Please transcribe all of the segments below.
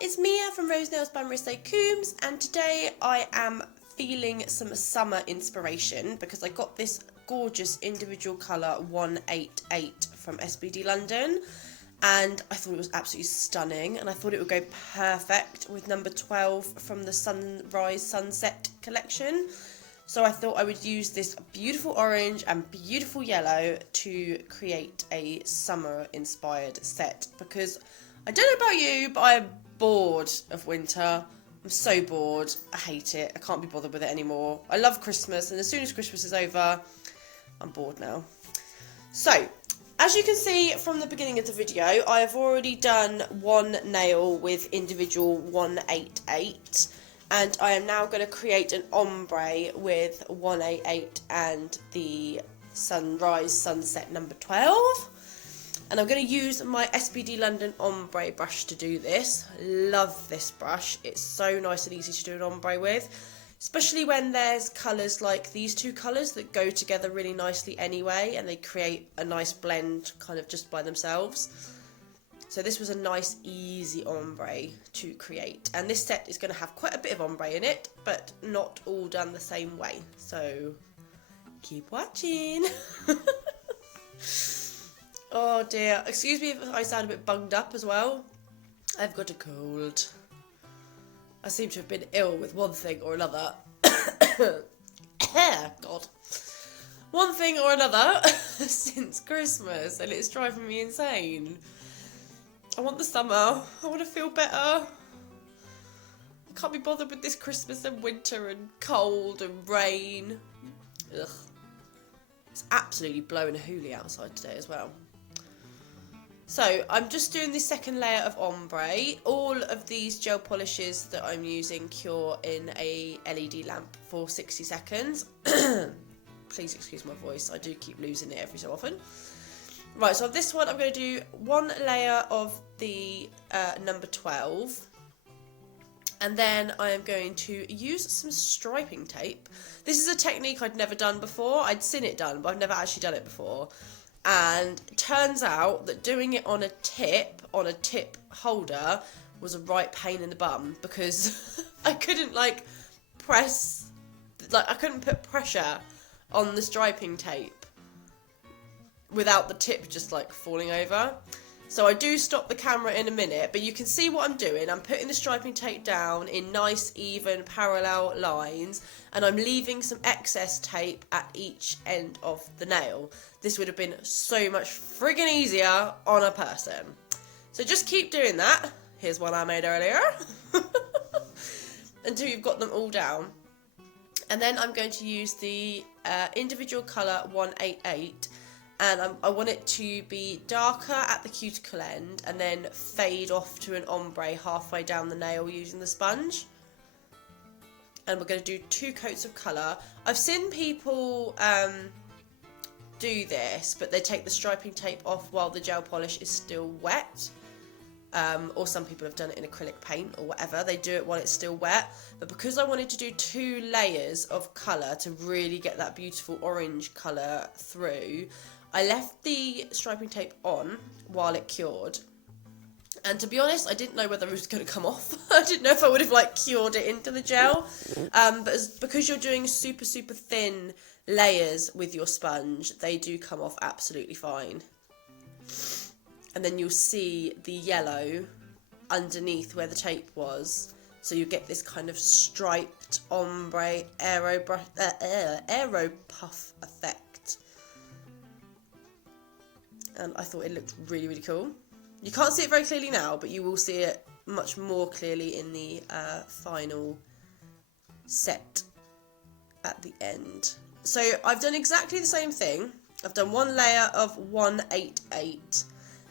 it's Mia from Rose Nails by Marissa Coombs, and today I am feeling some summer inspiration because I got this gorgeous individual colour 188 from SBD London, and I thought it was absolutely stunning, and I thought it would go perfect with number 12 from the Sunrise Sunset collection. So I thought I would use this beautiful orange and beautiful yellow to create a summer inspired set, because I don't know about you, but I am bored of winter. I'm so bored. I hate it. I can't be bothered with it anymore. I love Christmas, and as soon as Christmas is over, I'm bored now. So, as you can see from the beginning of the video, I have already done one nail with individual 188, and I am now going to create an ombre with 188 and the Sunrise Sunset number 12. And I'm going to use my SBD London ombre brush to do this. Love this brush. It's so nice and easy to do an ombre with, especially when there's colours like these two colours that go together really nicely anyway, and they create a nice blend kind of just by themselves. So this was a nice easy ombre to create, and this set is going to have quite a bit of ombre in it, but not all done the same way. So keep watching. Oh dear, excuse me if I sound a bit bunged up as well. I've got a cold. I seem to have been ill with one thing or another. God. One thing or another since Christmas, and it's driving me insane. I want the summer. I want to feel better. I can't be bothered with this Christmas and winter and cold and rain. Ugh. It's absolutely blowing a hoolie outside today as well. So I'm just doing the second layer of ombre. All of these gel polishes that I'm using cure in a LED lamp for 60 seconds. Please excuse my voice, I do keep losing it every so often. Right, so on this one I'm going to do one layer of the number 12. And then I am going to use some striping tape. This is a technique I'd never done before. I'd seen it done, but I've never actually done it before. And it turns out that doing it on a tip holder, was a right pain in the bum, because I couldn't I couldn't put pressure on the striping tape without the tip just falling over. So I do stop the camera in a minute, but you can see what I'm doing. I'm putting the striping tape down in nice, even, parallel lines, and I'm leaving some excess tape at each end of the nail. This would have been so much friggin' easier on a person. So just keep doing that. Here's one I made earlier. Until you've got them all down. And then I'm going to use the individual colour 188, and I want it to be darker at the cuticle end and then fade off to an ombre halfway down the nail using the sponge. And we're going to do 2 coats of colour. I've seen people do this, but they take the striping tape off while the gel polish is still wet. Or some people have done it in acrylic paint or whatever. They do it while it's still wet. But because I wanted to do 2 layers of colour to really get that beautiful orange colour through, I left the striping tape on while it cured. And to be honest, I didn't know whether it was going to come off. I didn't know if I would have cured it into the gel. But because you're doing super, super thin layers with your sponge, they do come off absolutely fine. And then you'll see the yellow underneath where the tape was. So you get this kind of striped ombre aeropuff effect. And I thought it looked really, really cool. You can't see it very clearly now, but you will see it much more clearly in the final set at the end. So I've done exactly the same thing. I've done one layer of 188,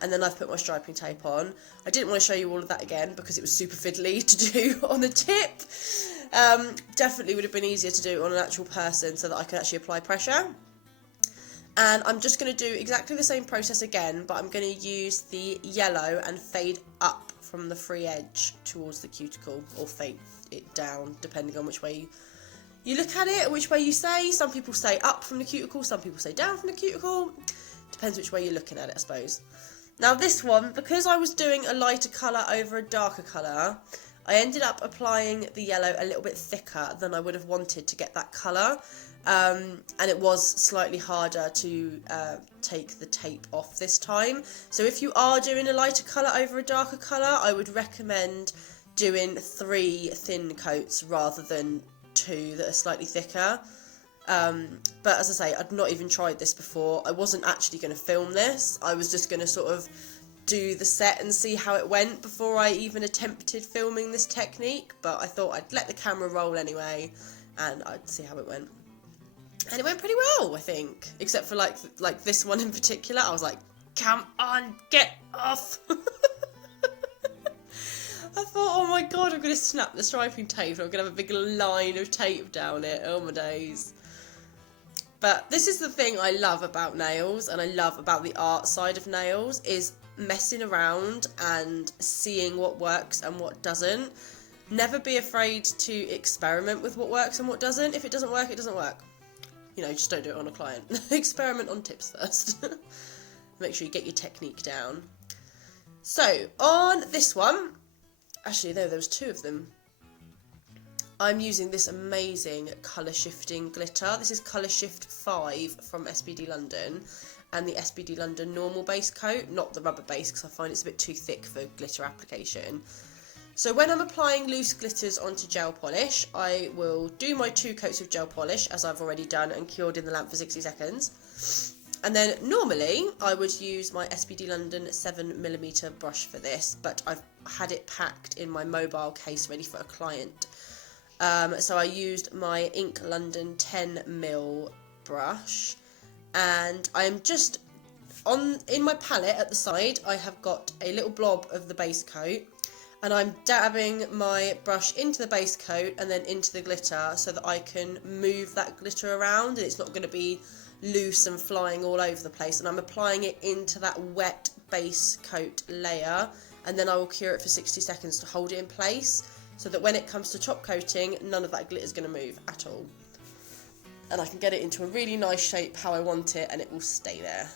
and then I've put my striping tape on. I didn't want to show you all of that again because it was super fiddly to do on the tip. Definitely would have been easier to do on an actual person so that I could actually apply pressure. And I'm just going to do exactly the same process again, but I'm going to use the yellow and fade up from the free edge towards the cuticle, or fade it down, depending on which way you look at it, which way you say. Some people say up from the cuticle, some people say down from the cuticle. Depends which way you're looking at it, I suppose. Now this one, because I was doing a lighter colour over a darker colour, I ended up applying the yellow a little bit thicker than I would have wanted to get that colour. And it was slightly harder to take the tape off this time. So if you are doing a lighter colour over a darker colour, I would recommend doing 3 thin coats rather than 2 that are slightly thicker. But as I say, I'd not even tried this before. I wasn't actually going to film this. I was just going to sort of do the set and see how it went before I even attempted filming this technique, but I thought I'd let the camera roll anyway and I'd see how it went. And it went pretty well, I think, except for like this one in particular. I was like, come on, get off. I thought, oh my god, I'm going to snap the striping tape and I'm going to have a big line of tape down it. Oh my days. But this is the thing I love about nails, and I love about the art side of nails, is messing around and seeing what works and what doesn't. Never be afraid to experiment with what works and what doesn't. If it doesn't work, it doesn't work. You know, just don't do it on a client. Experiment on tips first. Make sure you get your technique down. So, on this one, actually no, there was 2 of them. I'm using this amazing colour shifting glitter. This is Colour Shift 5 from SBD London, and the SBD London normal base coat, not the rubber base because I find it's a bit too thick for glitter application. So when I'm applying loose glitters onto gel polish, I will do my 2 coats of gel polish, as I've already done and cured in the lamp for 60 seconds. And then normally I would use my SBD London 7mm brush for this, but I've had it packed in my mobile case ready for a client. So I used my Ink London 10mm brush, and I'm just in my palette at the side I have got a little blob of the base coat, and I'm dabbing my brush into the base coat and then into the glitter so that I can move that glitter around and it's not going to be loose and flying all over the place, and I'm applying it into that wet base coat layer, and then I will cure it for 60 seconds to hold it in place so that when it comes to top coating, none of that glitter is going to move at all. And I can get it into a really nice shape how I want it, and it will stay there.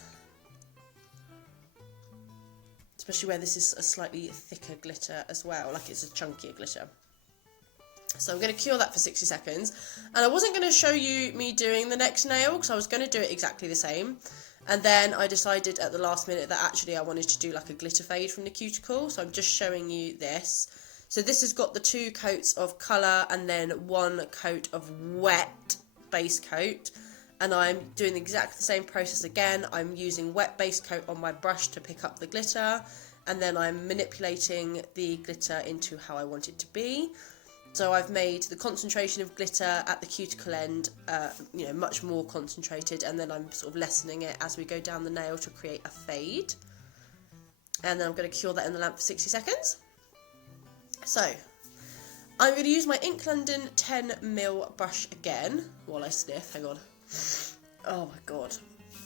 Especially where this is a slightly thicker glitter as well, like it's a chunkier glitter. So I'm going to cure that for 60 seconds. And I wasn't going to show you me doing the next nail because I was going to do it exactly the same. And then I decided at the last minute that actually I wanted to do like a glitter fade from the cuticle. So I'm just showing you this. So this has got the 2 coats of colour and then 1 coat of wet base coat, and I'm doing exactly the same process again. I'm using wet base coat on my brush to pick up the glitter, and then I'm manipulating the glitter into how I want it to be. So I've made the concentration of glitter at the cuticle end, you know, much more concentrated, and then I'm sort of lessening it as we go down the nail to create a fade. And then I'm going to cure that in the lamp for 60 seconds. So, I'm going to use my Ink London 10mm brush again while I sniff. Hang on. Oh my god.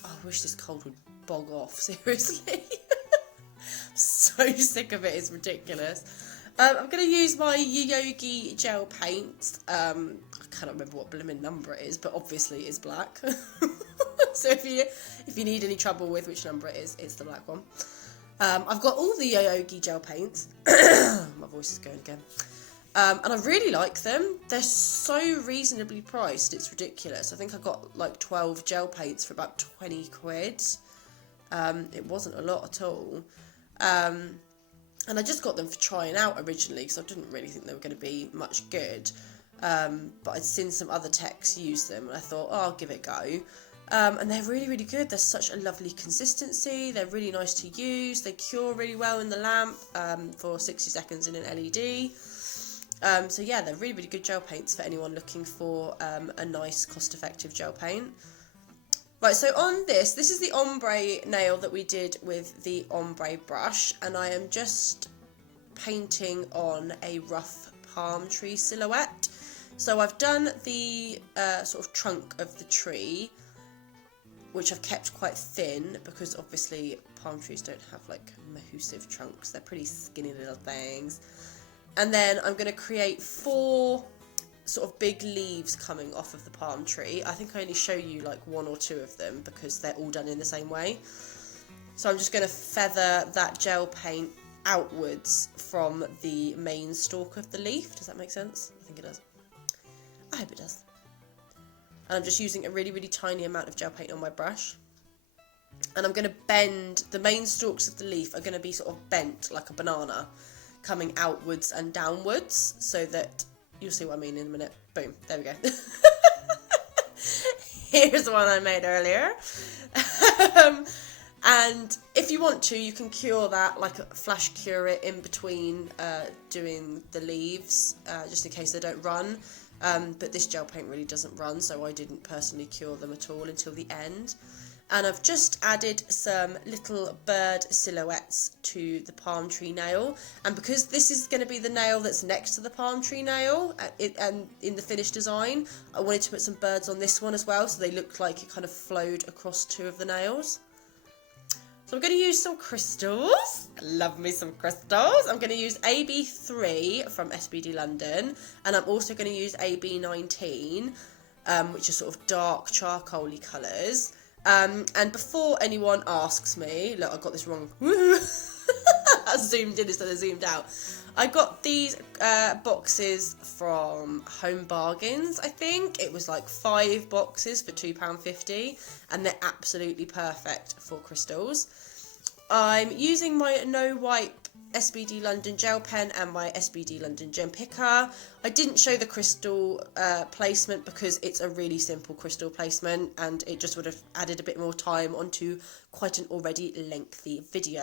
Oh, I wish this cold would bog off, seriously. I'm so sick of it, it's ridiculous. I'm going to use my Yogi gel paint. I can't remember what blooming number it is, but obviously it's black. So if you need any trouble with which number it is, it's the black one. I've got all the Yogi gel paints. My voice is going again. And I really like them. They're so reasonably priced, it's ridiculous. I think I got like 12 gel paints for about 20 quid. It wasn't a lot at all. And I just got them for trying out originally because I didn't really think they were going to be much good. But I'd seen some other techs use them and I thought, oh, I'll give it a go. And they're really, really good. They're such a lovely consistency. They're really nice to use. They cure really well in the lamp for 60 seconds in an LED. So yeah, they're really, really good gel paints for anyone looking for a nice, cost-effective gel paint. Right, so on this is the ombre nail that we did with the ombre brush, and I am just painting on a rough palm tree silhouette. So I've done the sort of trunk of the tree, which I've kept quite thin because obviously palm trees don't have like massive trunks. They're pretty skinny little things. And then I'm going to create 4 sort of big leaves coming off of the palm tree. I think I only show you like 1 or 2 of them because they're all done in the same way. So I'm just going to feather that gel paint outwards from the main stalk of the leaf. Does that make sense? I think it does. I hope it does. And I'm just using a really, really tiny amount of gel paint on my brush. And I'm going to bend, the main stalks of the leaf are going to be sort of bent like a banana, coming outwards and downwards, so that, you'll see what I mean in a minute. Boom, there we go. Here's the one I made earlier. And if you want to, you can cure that, like flash cure it in between doing the leaves, just in case they don't run. But this gel paint really doesn't run, so I didn't personally cure them at all until the end. And I've just added some little bird silhouettes to the palm tree nail. And because this is going to be the nail that's next to the palm tree nail and in the finished design, I wanted to put some birds on this one as well, so they looked like it kind of flowed across two of the nails. So I'm going to use some crystals. I love me some crystals. I'm going to use AB3 from SBD London, and I'm also going to use AB19, which are sort of dark charcoaly colours. And before anyone asks me, look, I got this wrong. I zoomed in instead of zoomed out. I got these boxes from Home Bargains, I think. It was like 5 boxes for £2.50, and they're absolutely perfect for crystals. I'm using my No Wipe SBD London gel pen and my SBD London gem picker. I didn't show the crystal placement because it's a really simple crystal placement, and it just would have added a bit more time onto quite an already lengthy video.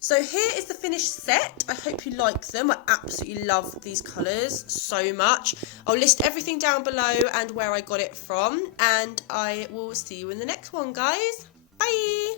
So here is the finished set. I hope you like them. I absolutely love these colours so much. I'll list everything down below and where I got it from, and I will see you in the next one, guys. Bye!